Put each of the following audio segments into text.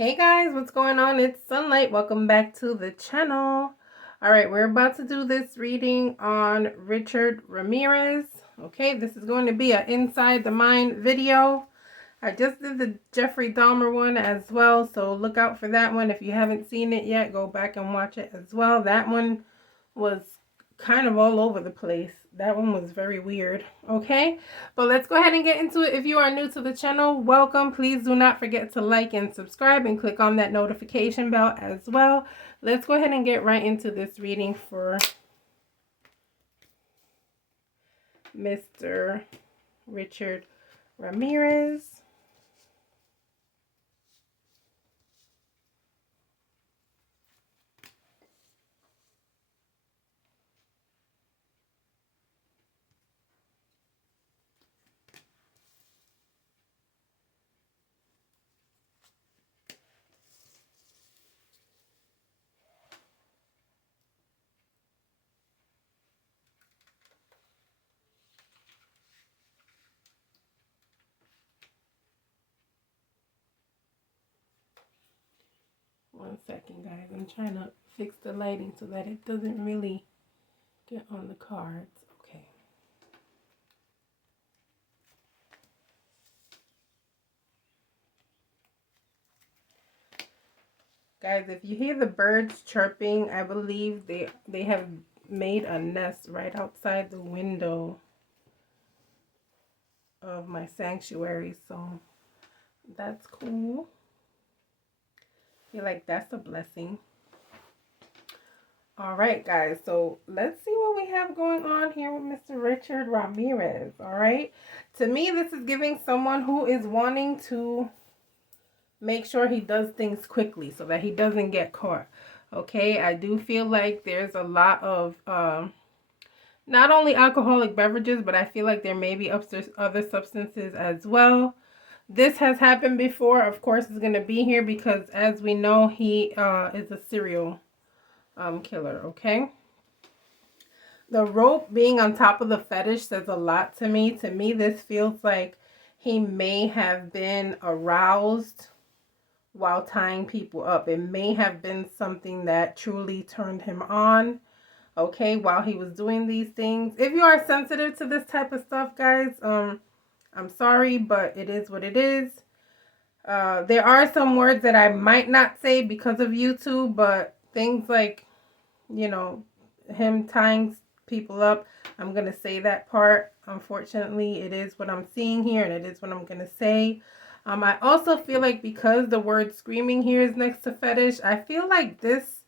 Hey guys, what's going on? It's Sunlight. Welcome back to the channel. All right, we're about to do this reading on Richard Ramirez. Okay, this is going to be an Inside the Mind video. I just did the Jeffrey Dahmer one as well, so look out for that one. If you haven't seen it yet, go back and watch it as well. That one was kind of all over the place. That one was very weird. Okay, but let's go ahead and get into it. If you are new to the channel, welcome. Please do not forget to like and subscribe and click on that notification bell as well. Let's go ahead and get right into this reading for Mr. Richard Ramirez. One second, guys. I'm trying to fix the lighting so that it doesn't really get on the cards. Okay. Guys, if you hear the birds chirping, I believe they have made a nest right outside the window of my sanctuary, so that's cool. I feel like that's a blessing. All right, guys, so let's see what we have going on here with Mr. Richard Ramirez. All right, to me, this is giving someone who is wanting to make sure he does things quickly so that he doesn't get caught. Okay, I do feel like there's a lot of not only alcoholic beverages, but I feel like there may be other substances as well. This has happened before. Of course, it's going to be here because, as we know, he is a serial killer, okay? The rope being on top of the fetish says a lot to me. To me, this feels like he may have been aroused while tying people up. It may have been something that truly turned him on, okay, while he was doing these things. If you are sensitive to this type of stuff, guys, I'm sorry, but it is what it is. There are some words that I might not say because of YouTube, but things like, you know, him tying people up, I'm going to say that part. Unfortunately, it is what I'm seeing here, and it is what I'm going to say. I also feel like because the word screaming here is next to fetish, I feel like this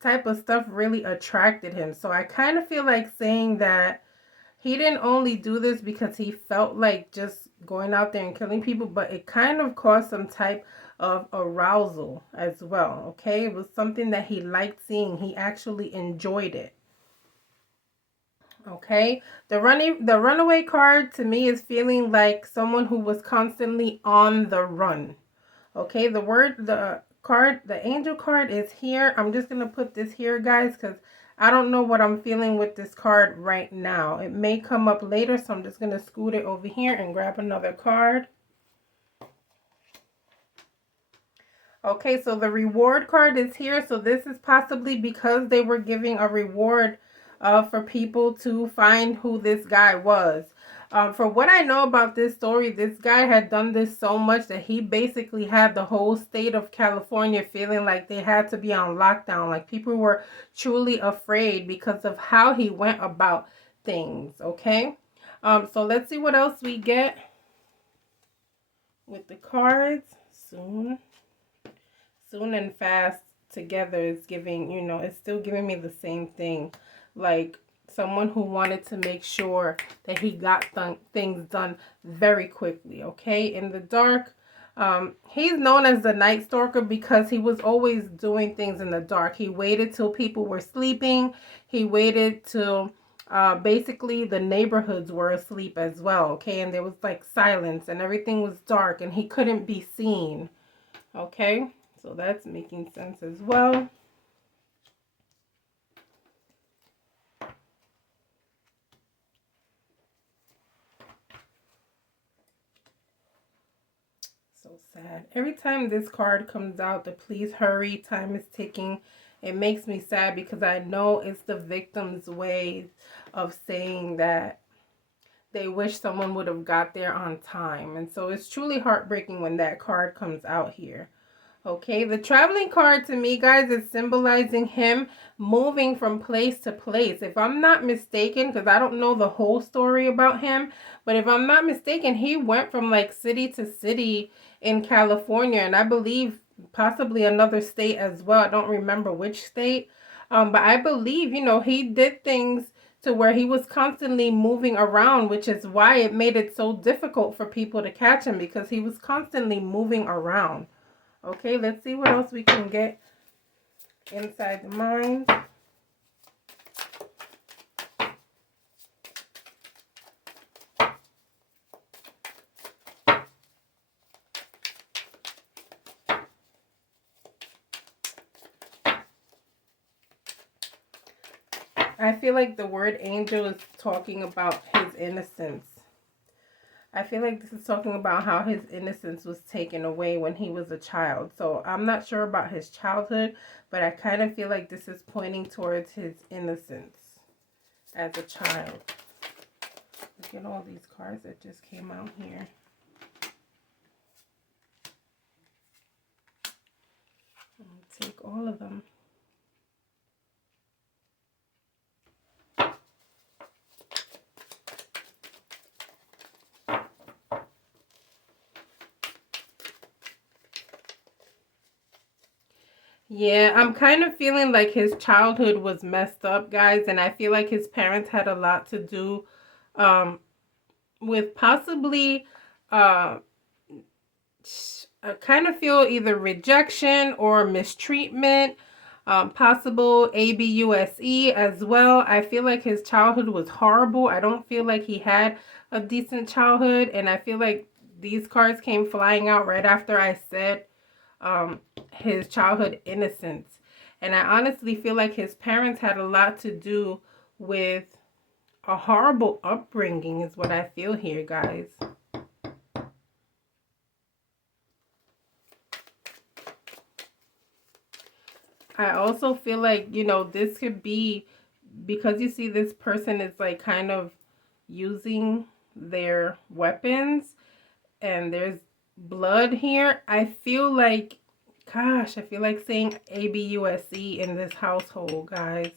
type of stuff really attracted him. So I kind of feel like saying that he didn't only do this because he felt like just going out there and killing people, but it kind of caused some type of arousal as well, okay? It was something that he liked seeing. He actually enjoyed it. Okay, the runaway card to me is feeling like someone who was constantly on the run. Okay, the angel card is here. I'm just going to put this here, guys, because I don't know what I'm feeling with this card right now. It may come up later, so I'm just going to scoot it over here and grab another card. Okay, so the reward card is here. So this is possibly because they were giving a reward for people to find who this guy was. For what I know about this story, this guy had done this so much that he basically had the whole state of California feeling like they had to be on lockdown. Like people were truly afraid because of how he went about things. Okay, so let's see what else we get with the cards. Soon and fast together is giving, you know, it's still giving me the same thing. Like someone who wanted to make sure that he got things done very quickly, okay? In the dark, he's known as the Night Stalker because he was always doing things in the dark. He waited till people were sleeping. He waited till basically the neighborhoods were asleep as well, okay? And there was like silence and everything was dark and he couldn't be seen, okay? So that's making sense as well. So sad. Every time this card comes out, the please hurry, time is ticking, it makes me sad because I know it's the victim's way of saying that they wish someone would have got there on time. And so it's truly heartbreaking when that card comes out here. Okay, the traveling card to me, guys, is symbolizing him moving from place to place. If I'm not mistaken, because I don't know the whole story about him, but if I'm not mistaken, he went from like city to city in California, and I believe possibly another state as well. I don't remember which state. But I believe, he did things to where he was constantly moving around, which is why it made it so difficult for people to catch him, because he was constantly moving around. Okay, let's see what else we can get inside the mind. I feel like the word angel is talking about his innocence. I feel like this is talking about how his innocence was taken away when he was a child. So I'm not sure about his childhood, but I kind of feel like this is pointing towards his innocence as a child. Look at all these cards that just came out here. I'll take all of them. Yeah, I'm kind of feeling like his childhood was messed up, guys, and I feel like his parents had a lot to do um, with possibly, uh, I kind of feel either rejection or mistreatment, possible abuse as well. I feel like his childhood was horrible. I don't feel like he had a decent childhood, and I feel like these cards came flying out right after I said his childhood innocence. And I honestly feel like his parents had a lot to do with a horrible upbringing is what I feel here, guys. I also feel like, this could be because you see this person is like kind of using their weapons and there's blood here. I feel like, gosh, I feel like saying abuse in this household, guys.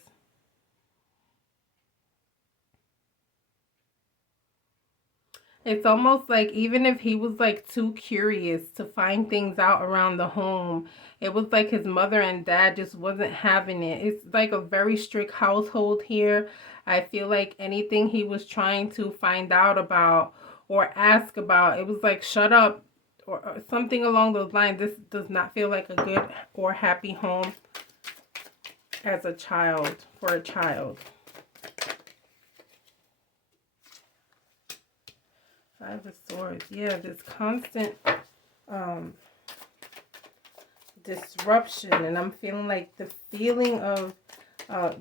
It's almost like even if he was like too curious to find things out around the home, it was like his mother and dad just wasn't having it. It's like a very strict household here. I feel like anything he was trying to find out about or ask about, it was like, shut up, or something along those lines. This does not feel like a good or happy home as a child, for a child. Five of Swords. Yeah, this constant disruption. And I'm feeling like the feeling of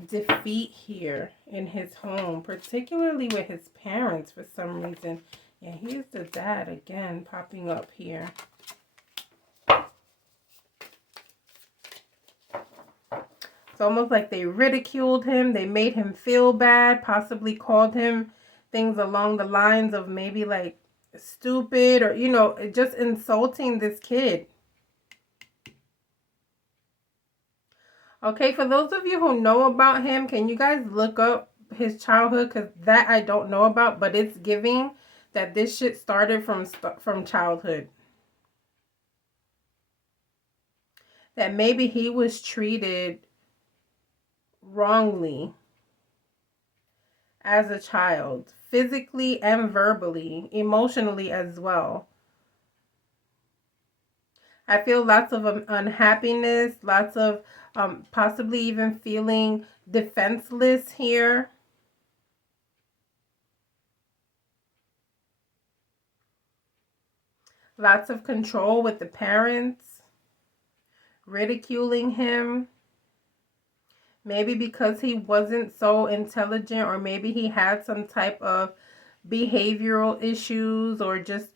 defeat here in his home, particularly with his parents for some reason. Yeah, here's the dad again popping up here. It's almost like they ridiculed him. They made him feel bad, possibly called him things along the lines of maybe like stupid or, just insulting this kid. Okay, for those of you who know about him, can you guys look up his childhood? Because that I don't know about, but it's giving that this shit started from childhood. That maybe he was treated wrongly as a child, physically and verbally, emotionally as well. I feel lots of unhappiness, lots of possibly even feeling defenseless here. Lots of control with the parents, ridiculing him. Maybe because he wasn't so intelligent, or maybe he had some type of behavioral issues, or just,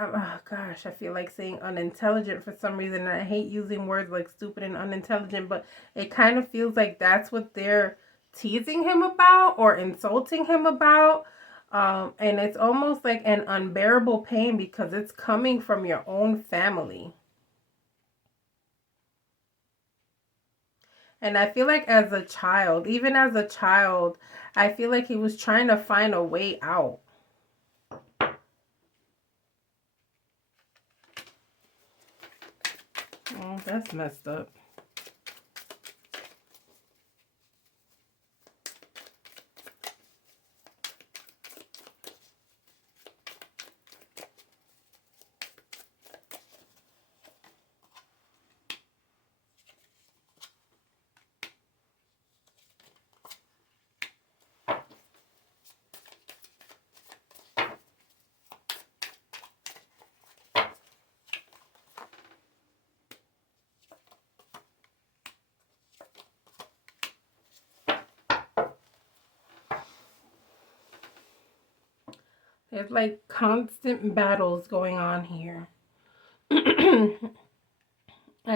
oh gosh, I feel like saying unintelligent for some reason. And I hate using words like stupid and unintelligent, but it kind of feels like that's what they're teasing him about or insulting him about. And it's almost like an unbearable pain because it's coming from your own family. And I feel like as a child, even as a child, I feel like he was trying to find a way out. Oh, that's messed up. There's like constant battles going on here. I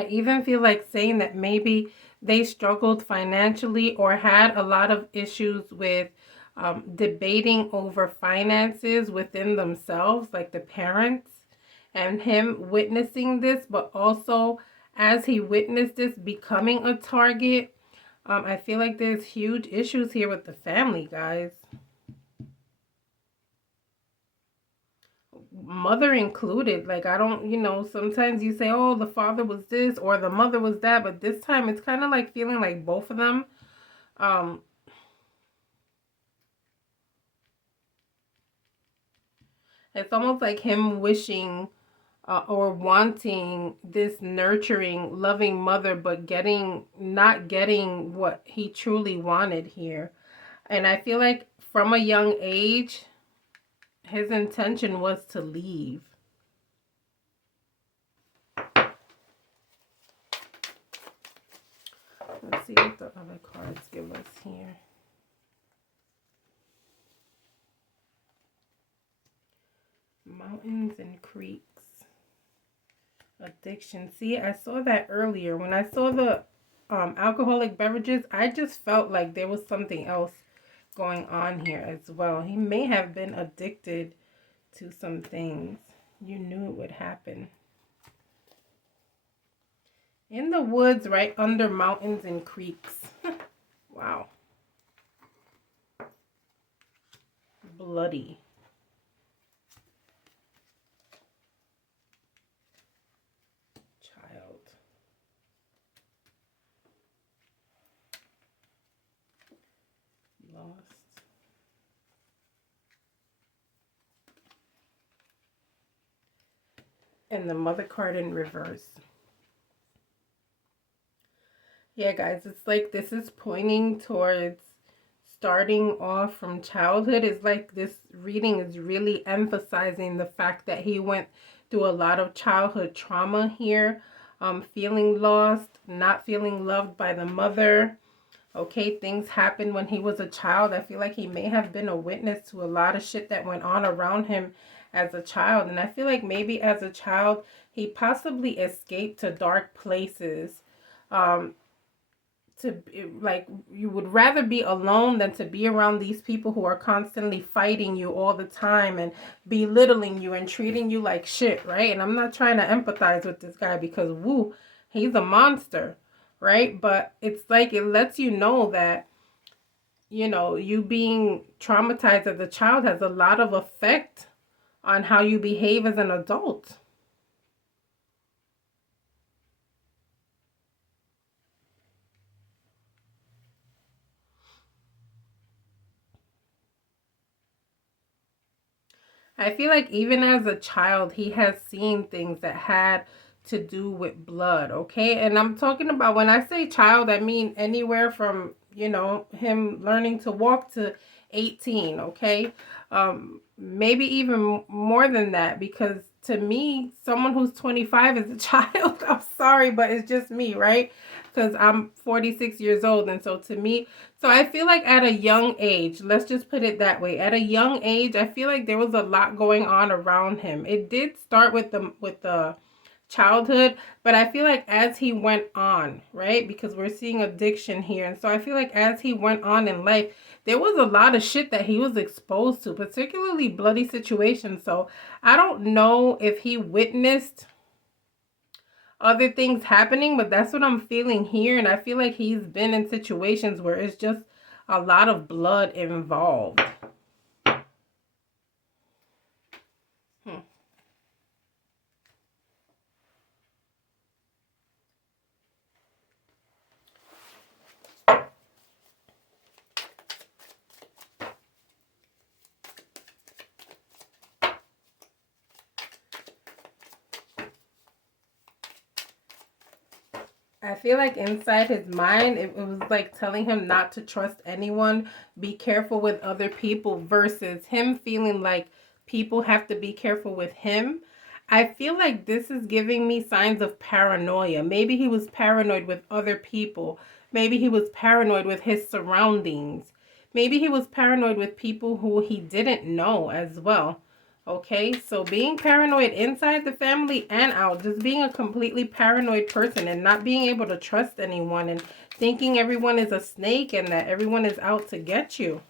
even feel like saying that maybe they struggled financially or had a lot of issues with debating over finances within themselves, like the parents, and him witnessing this, but also as he witnessed this becoming a target. I feel like there's huge issues here with the family, guys. Mother included. Like, I don't, sometimes you say, oh, the father was this or the mother was that, but this time it's kind of like feeling like both of them. Um, it's almost like him wishing or wanting this nurturing, loving mother, but not getting what he truly wanted here. And I feel like from a young age, his intention was to leave. Let's see what the other cards give us here. Mountains and creeks. Addiction. See, I saw that earlier. When I saw the alcoholic beverages, I just felt like there was something else going on here as well. He may have been addicted to some things. You knew it would happen. In the woods, right under mountains and creeks. Wow. Bloody. Child. Lost. And the mother card in reverse. Yeah, guys, it's like this is pointing towards starting off from childhood. It's like this reading is really emphasizing the fact that he went through a lot of childhood trauma here. Feeling lost, not feeling loved by the mother. Okay, things happened when he was a child. I feel like he may have been a witness to a lot of shit that went on around him as a child. And I feel like maybe as a child, he possibly escaped to dark places. To like, you would rather be alone than to be around these people who are constantly fighting you all the time and belittling you and treating you like shit, right? And I'm not trying to empathize with this guy because woo, he's a monster, right? But it's like it lets you know that you being traumatized as a child has a lot of effect on how you behave as an adult. I feel like even as a child, he has seen things that had to do with blood, okay? And I'm talking about, when I say child, I mean anywhere from, him learning to walk to 18, okay? Maybe even more than that, because to me, someone who's 25 is a child. I'm sorry, but it's just me, right? Because I'm 46 years old. And so to me, so I feel like at a young age, let's just put it that way. At a young age, I feel like there was a lot going on around him. It did start with the childhood, but I feel like as he went on, right? Because we're seeing addiction here. And so I feel like as he went on in life, there was a lot of shit that he was exposed to, particularly bloody situations. So I don't know if he witnessed other things happening, but that's what I'm feeling here. And I feel like he's been in situations where it's just a lot of blood involved. I feel like inside his mind, it was like telling him not to trust anyone, be careful with other people, versus him feeling like people have to be careful with him. I feel like this is giving me signs of paranoia. Maybe he was paranoid with other people. Maybe he was paranoid with his surroundings. Maybe he was paranoid with people who he didn't know as well. Okay, so being paranoid inside the family and out, just being a completely paranoid person and not being able to trust anyone and thinking everyone is a snake and that everyone is out to get you.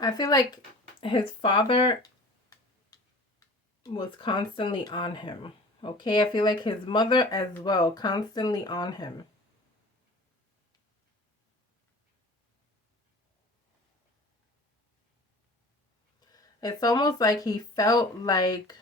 I feel like his father was constantly on him. Okay, I feel like his mother as well, constantly on him. It's almost like he felt like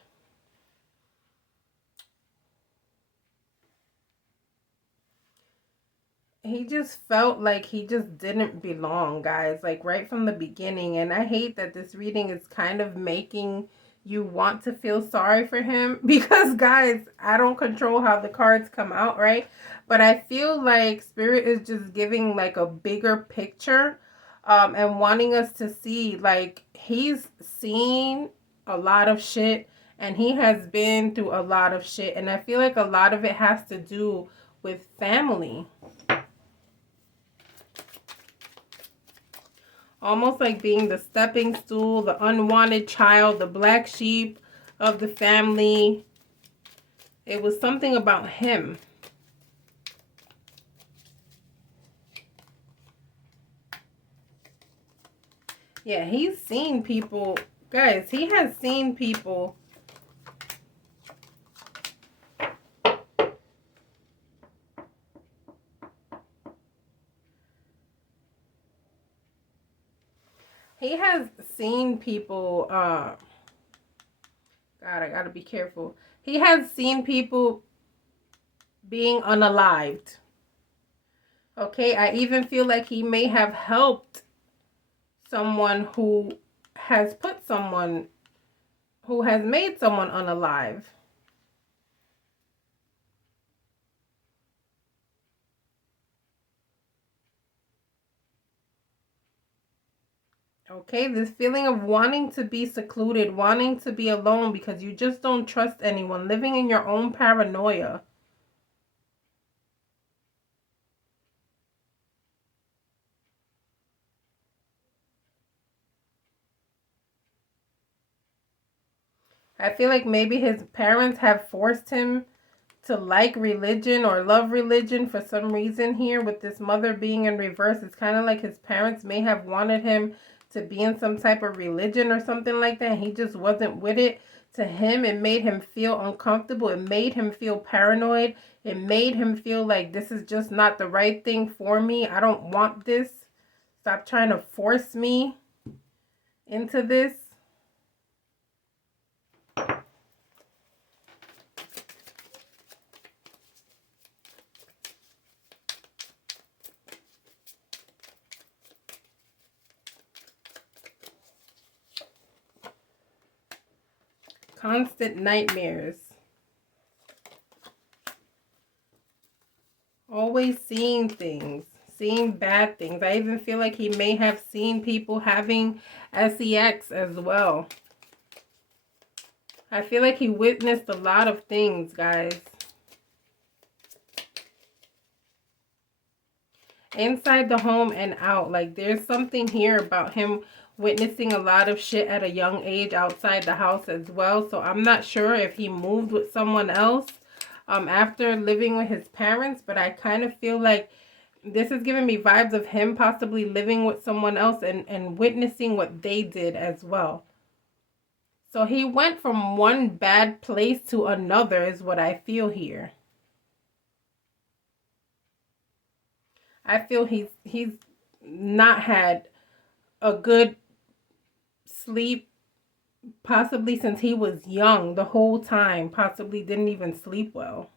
he just felt like he just didn't belong, guys, like right from the beginning. And I hate that this reading is kind of making you want to feel sorry for him because, guys, I don't control how the cards come out, right? But I feel like Spirit is just giving like a bigger picture, and wanting us to see like he's seen a lot of shit and he has been through a lot of shit. And I feel like a lot of it has to do with family. Almost like being the stepping stool, the unwanted child, the black sheep of the family. It was something about him. Yeah, he's seen people. Guys, he has seen people. He has seen people. God, I gotta be careful. He has seen people being unalived. Okay, I even feel like he may have helped someone who has made someone unalive. Okay, this feeling of wanting to be secluded, wanting to be alone because you just don't trust anyone, living in your own paranoia. I feel like maybe his parents have forced him to like religion or love religion for some reason here with this mother being in reverse. It's kind of like his parents may have wanted him to be in some type of religion or something like that. He just wasn't with it to him, it made him feel uncomfortable. It made him feel paranoid. It made him feel like this is just not the right thing for me. I don't want this. Stop trying to force me into this. Constant nightmares. Always seeing things. Seeing bad things. I even feel like he may have seen people having sex as well. I feel like he witnessed a lot of things, guys. Inside the home and out. Like, there's something here about him witnessing a lot of shit at a young age outside the house as well. So I'm not sure if he moved with someone else after living with his parents. But I kind of feel like this is giving me vibes of him possibly living with someone else and witnessing what they did as well. So he went from one bad place to another is what I feel here. I feel he's not had a good sleep possibly since he was young. The whole time possibly didn't even sleep well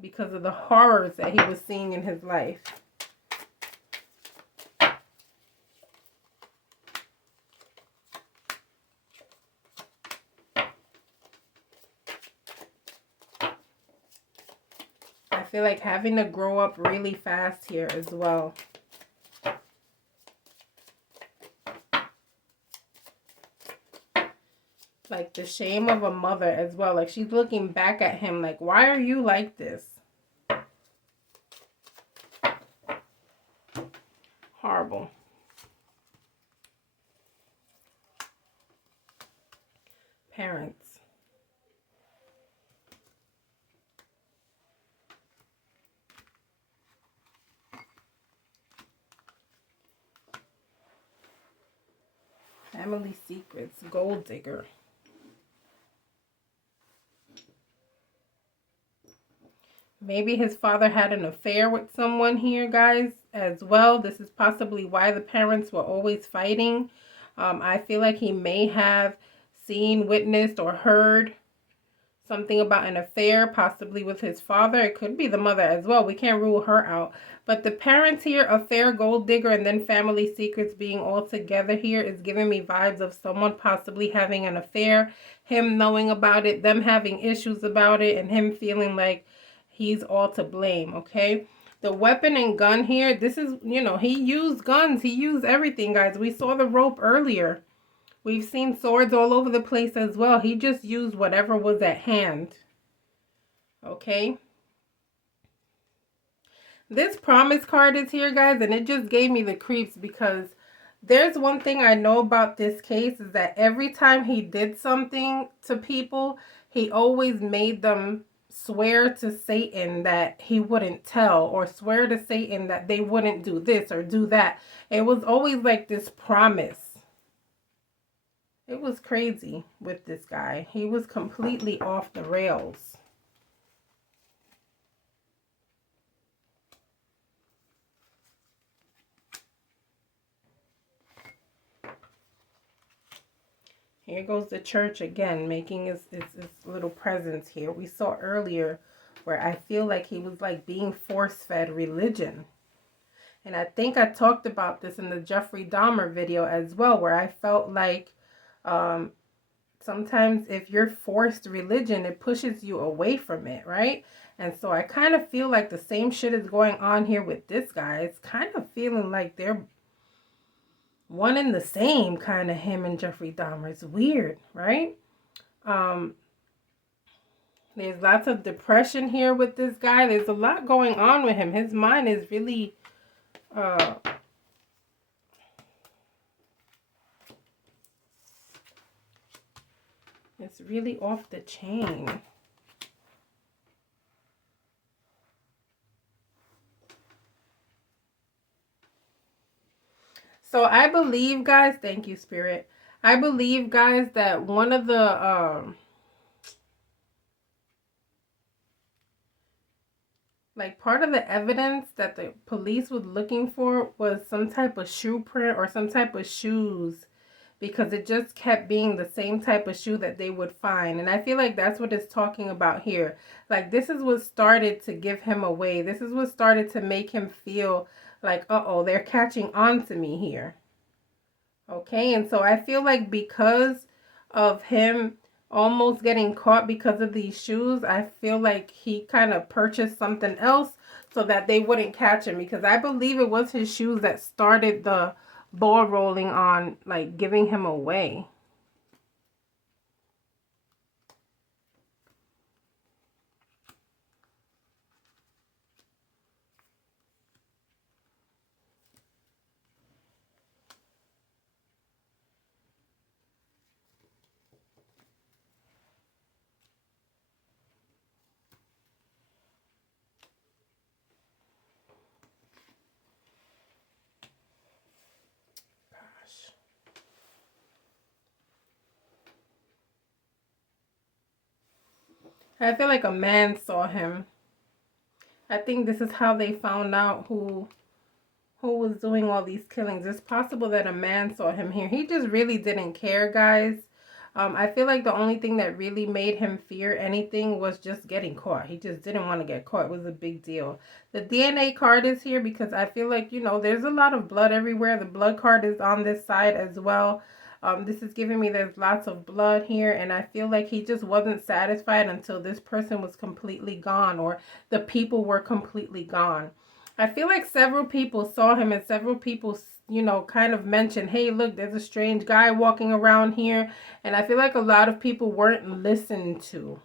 because of the horrors that he was seeing in his life. I feel like having to grow up really fast here as well. Like the shame of a mother as well. Like she's looking back at him like, why are you like this? Horrible. Parents. Family secrets. Gold digger. Maybe his father had an affair with someone here, guys, as well. This is possibly why the parents were always fighting. I feel like he may have seen, witnessed, or heard something about an affair, possibly with his father. It could be the mother as well. We can't rule her out. But the parents here, affair, gold digger, and then family secrets being all together here is giving me vibes of someone possibly having an affair, him knowing about it, them having issues about it, and him feeling like he's all to blame, okay? The weapon and gun here, this is, you know, he used guns. He used everything, guys. We saw the rope earlier. We've seen swords all over the place as well. He just used whatever was at hand. Okay? This promise card is here, guys, and it just gave me the creeps because there's one thing I know about this case is that every time he did something to people, he always made them swear to Satan that he wouldn't tell, or swear to Satan that they wouldn't do this or do that. It was always like this promise. It was crazy with this guy. He was completely off the rails. Here goes the church again, making his little presence here. We saw earlier where I feel like he was like being force-fed religion. And I think I talked about this in the Jeffrey Dahmer video as well, where I felt like sometimes if you're forced religion, it pushes you away from it, right? And so I kind of feel like the same shit is going on here with this guy. It's kind of feeling like they're one and the same, kind of, him and Jeffrey Dahmer. It's weird, right? There's lots of depression here with this guy. There's a lot going on with him. His mind is really it's really off the chain. So I believe, guys, thank you, Spirit. I believe, guys, that one of the like part of the evidence that the police was looking for was some type of shoe print or some type of shoes, because it just kept being the same type of shoe that they would find. And I feel like that's what it's talking about here. Like, this is what started to give him away. This is what started to make him feel like, uh-oh, they're catching on to me here. Okay, and so I feel like because of him almost getting caught because of these shoes, I feel like he kind of purchased something else so that they wouldn't catch him, because I believe it was his shoes that started the ball rolling on, like, giving him away. Gosh. I feel like a man saw him. I think this is how they found out who was doing all these killings. It's possible that a man saw him here. He just really didn't care, guys. I feel like the only thing that really made him fear anything was just getting caught. He just didn't want to get caught. It was a big deal. The DNA card is here because I feel like, you know, there's a lot of blood everywhere. The blood card is on this side as well. This is giving me there's lots of blood here, and I feel like he just wasn't satisfied until this person was completely gone, or the people were completely gone. I feel like several people saw him, and several people, you know, kind of mentioned, hey, look, there's a strange guy walking around here. And I feel like a lot of people weren't listened to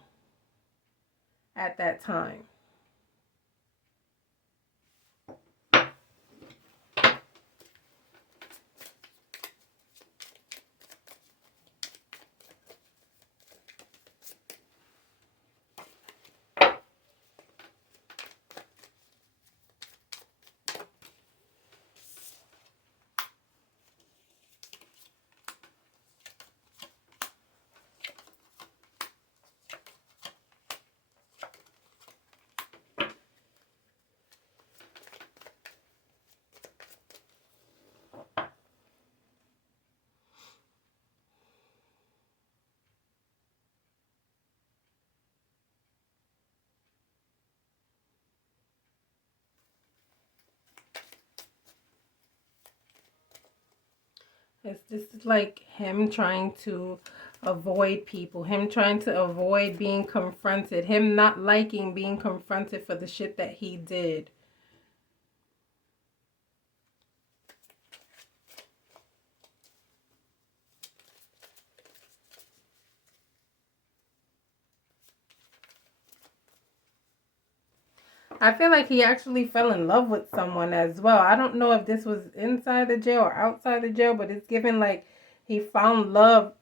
at that time. This is like him trying to avoid people, him trying to avoid being confronted, him not liking being confronted for the shit that he did. I feel like he actually fell in love with someone as well. I don't know if this was inside the jail or outside the jail, but it's given like he found love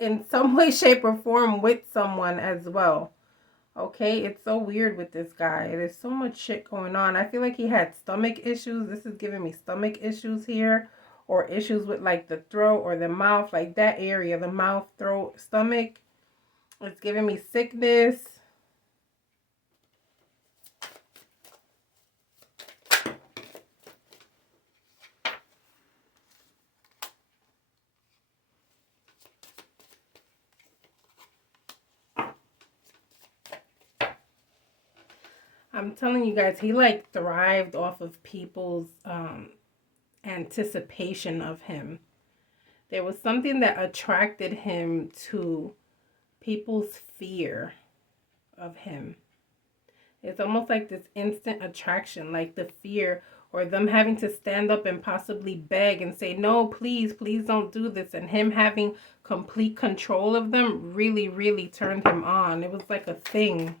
in some way, shape, or form with someone as well. Okay, it's so weird with this guy. There's so much shit going on. I feel like he had stomach issues. This is giving me stomach issues here, or issues with like the throat or the mouth, like that area, the mouth, throat, stomach. It's giving me sickness. I'm telling you guys, he like thrived off of people's anticipation of him. There was something that attracted him to people's fear of him. It's almost like this instant attraction, like the fear, or them having to stand up and possibly beg and say, no, please, please don't do this. And him having complete control of them really, really turned him on. It was like a thing,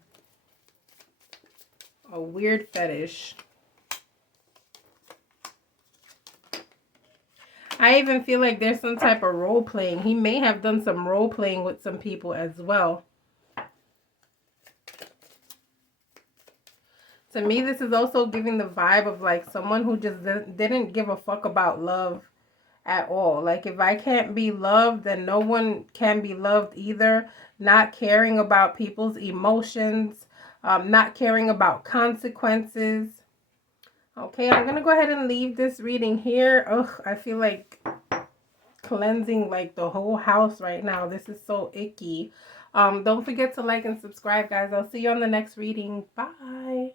a weird fetish. I even feel like there's some type of role playing. He may have done some role playing with some people as well. To me, this is also giving the vibe of like someone who just didn't give a fuck about love at all. Like, if I can't be loved, then no one can be loved either. Not caring about people's emotions, not caring about consequences. Okay, I'm going to go ahead and leave this reading here. Ugh, I feel like cleansing like the whole house right now. This is so icky. Don't forget to like and subscribe, guys. I'll see you on the next reading. Bye.